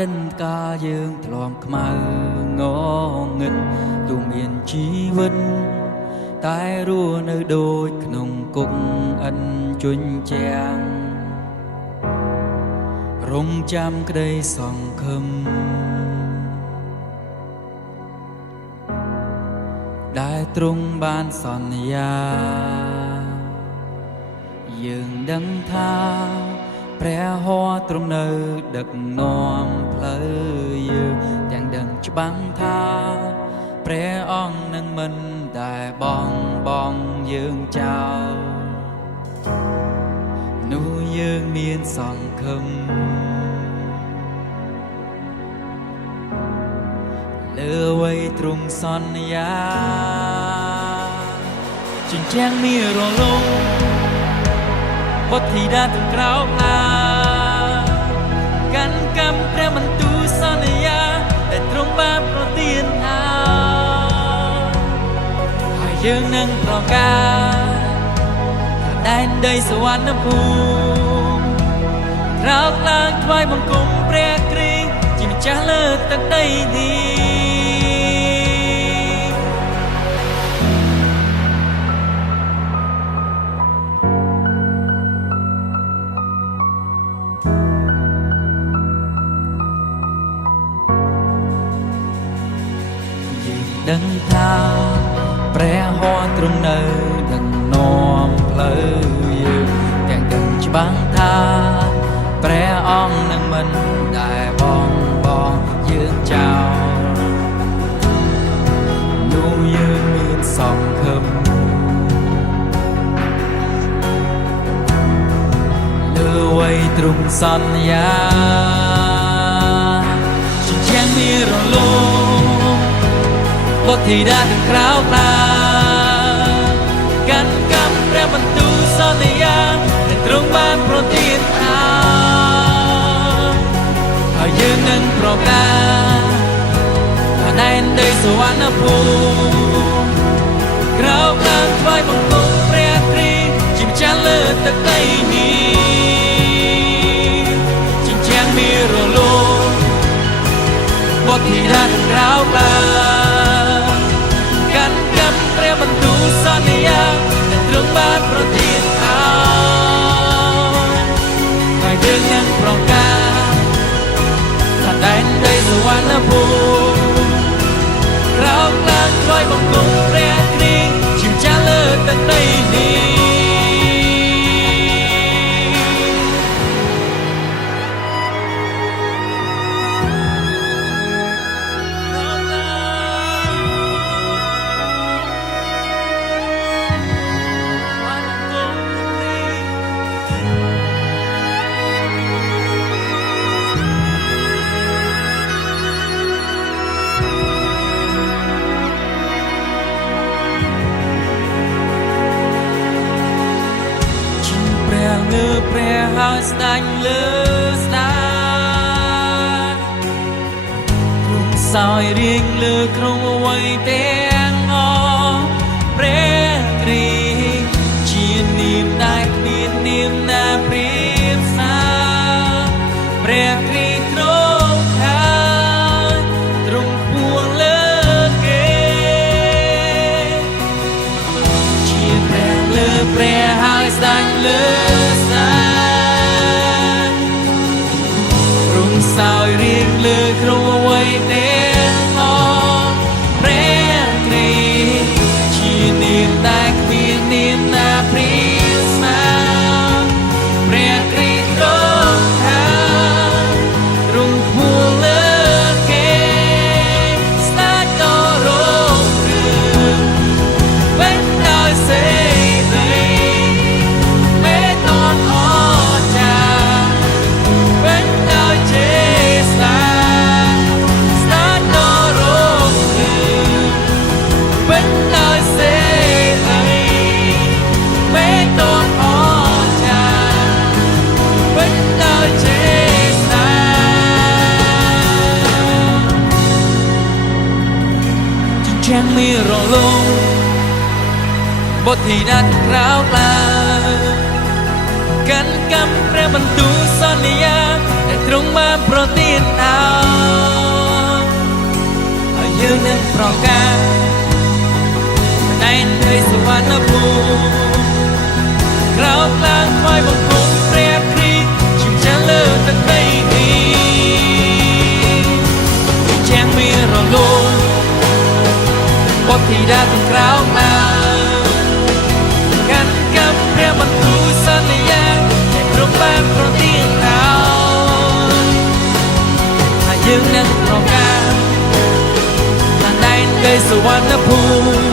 ដិនកាយើងធ្លាប់ខ្មៅងងឹតទូមានជីវិតតែរស់នៅដូចក្នុងគុកអិនជញ្ជាំងរងចាំក្តីសង្ឃឹមដែលទ្រង់បានសន្យាយើងដឹងថាព្រះហស្ថទ្រង់នៅដឹកនាំផ្លូវយើងទាំងដឹងច្បាស់ថាព្រះអង្គនឹងមិនដែលបងយើងចោលនោះយើងមានសង្ឃឹមលើអ្វីទ្រង់សន្យាជញ្ជាំងមានរលំបុត្រធីតាទាំងក្រោកឡាកាន់កម្មព្រះបន្ទូលសន្យាដែលទ្រង់បានប្រទានឲ្យហើយយើងនឹងប្រកាសថាដែនដីសវណ្ណភូមិក្រោកឡើងថ្វាយបង្គំព្រះគ្រីស្ទជាម្ចាស់លើទឹកដីនេះដឹងថាព្រះហស្ថទ្រង់នៅដឹកនាំផ្លូវយើងទាំងដឹងច្បាស់ថាព្រះអង្គនឹងមិនដែលបងយើងចោលនោះយើងមានសង្ឃឹមលើអ្វីទ្រង់សន្យាជញ្ជាំងមានរលំបុត្រធីតាទាំងក្រោកឡើងកាន់កម្មព្រះបន្ទូលសន្យាដែលទ្រង់បានប្រទានឲ្យហើយយើងនឹងប្រកាសថាដែនដីសវណ្ណភូមិក្រោកឡើងថ្វាយបង្គំព្រះគ្រីស្ទជាម្ចាស់លើទឹកដីនេះជញ្ជាំងមានរលំបុត្រធីតាទាំងក្រោកឡើងព្រះបន្ទូលសន្យាដែលទ្រង់បានប្រទានឲ្យហើយយើងនឹងប្រកាសថាដែនដីសវណ្ណភូមិក្រោកឡើងថ្វាយបង្គំព្រះគ្រីស្ទជាម្ចាស់លើទឹកដីនេះព្រះហើយស្ដេចលើស្ដាទ្រង់សោយរៀងលើក្នុងអ្វីទាំងអស់ព្រះគ្រីស្ទជានាមដែលគ្មាននាមណាប្រៀបសារព្រះគ្រីស្ទទ្រង់ហើយទ្រង់ពួងលើគេជាព្រះលើព្រះហើយស្ដេចលើសោយរៀងលើក្នុងអ្វីទាំងអស់ព្រះគ្រីស្ទជានាមដែលគ្មាននាមណាប្រៀបសារព្រះគ្រីស្ទទ្រង់ហើយទ្រង់ពួងលើគេស្ដេចដ៏រុងរឿងពេញដោយសេរីមេត្តាអស្ចារ្យពេញដោយជាងមានរលំបុត្រធីតាទាំងក្រោកឡើងកាន់កម្មព្រះបន្ទូលសន្យាដែលទ្រង់បានប្រទានឲ្យ រងការតែនៅសវណ្ណភូមិក្រោកឡើងថ្វាយបង្គំព្រះគ្រីស្ទជិះចាំលើទឹកដីនេះជាងមានរលងបុត្រធីតាទាំងក្រោកឡើងកាន់កាប់ព្រះបន្ទូលសន្យាតែគ្រប់បែបប្រទានដល់ថាយើងនឹងរងការតែនៅសវណ្ណភូមិ